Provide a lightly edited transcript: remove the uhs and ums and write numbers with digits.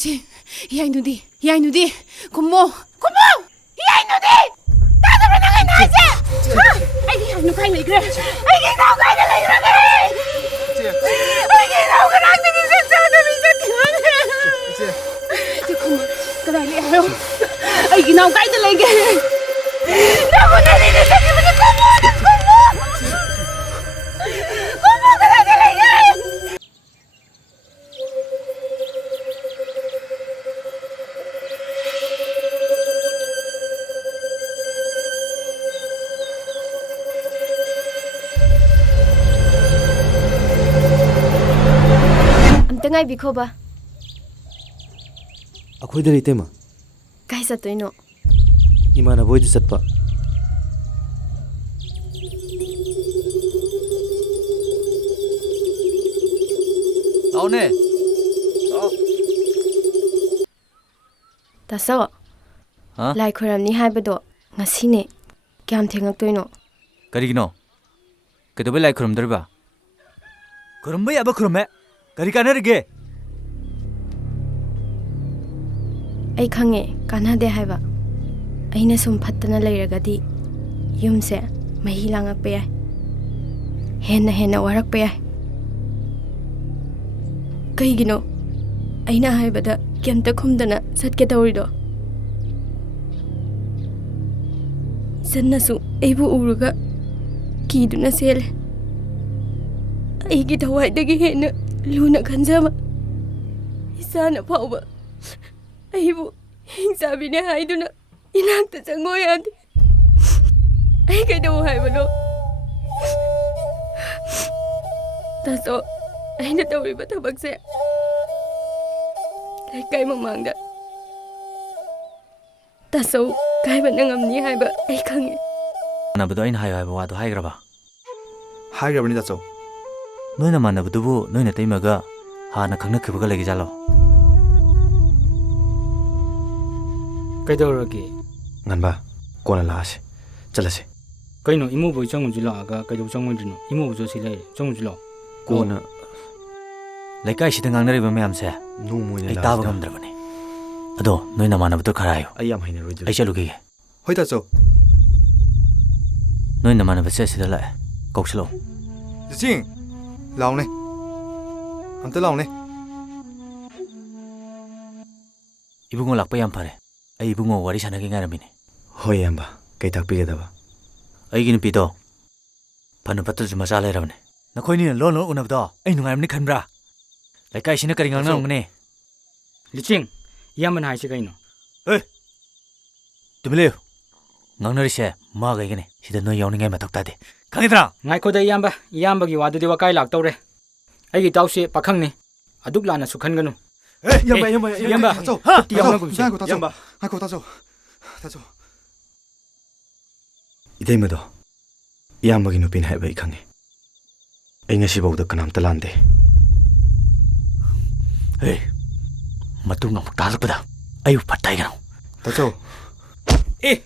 Lisi, Yainudi, Kumo, Yainudi! Tata ba na kayo nasa? Ay, ano kayo na ikra? Ay, ginaw kayo na lang ikra! Ay, ginaw ka na sa sana minsan yun! Di Kumo, kadali ayaw. Ay, ginaw kayo na lang ikra! Naku na rin na sa Kumo! Kumo ka na lang ikra! Ngay biko ba? Ako'y darite ma. Kahit sa to ino. Imana boy disat pa. Tao ne. Taso. Ha? Lai khuram ni haibado ngasi ne. Kyam thengak to ino. Karigino. Kedobe lai khurum darba. Khurum ba yaba khurum me. Kari kana rige. Ai khange kanade haiba. Aina sum phattana leiragadi yumse mahi langak pe ai. Henna warak pe ai. Kaigino aina haibada kyamta khumdana satke tawrido. Sannasu aibu uruga kiduna sele. Aigi thawaidagi henna Luna kanjama isana pauba aibu hingsabine haiduna inakta changoyade ai kaido haibano taso aina tawriba thabakse kai mamangda taso kai banangamni haiba ai khange Manabado aina hayo haiba wado haigraba. Haigrabani taso. Noina manabadubu noina taimaga hana khangnakibaga lagi jalo. Kaidoragi Nganba kona laase. Chalase. kaino imu boi changu jila aga kaido changu dino imu jo silai changu jila Kona Laikai sida ngangnariba mayamse nu moina ai laase. taba gamdrabane. Ado noina manabado kharayo. Ayam haina roidu. Ai chalugi. Hoi taso. Noina manabase sida la koksalo. Jing. Laune. Amta laune. Ibungo lakpa yam phare. Ai ibungo wari sanagi ngaramine. Hoi amba. Kai takpige daba. Ai gini pido. Panu patul juma sale rabne. Nakoi ni lo unabdo. Ai nungaramni khanbra. Laikai sina kari ngangna ngne. liching yaman haise kaino Tumile. Ngangnarise ma gai gane. Sida no yawni ngai matak tade. Khangidra. ngai ko da yamba gi wadu de wakai lak tawre ai gi tawse pakhang ni aduk lana sukhan ganu yamba ti yamba gumse yamba. Hako taso. Taso. Idai mado. Yamba gi nupin hai bai khange. Ai ngasi bawda kanam talande. Hey. Matung ngam talpada. Ayu patai gano. Taso. eh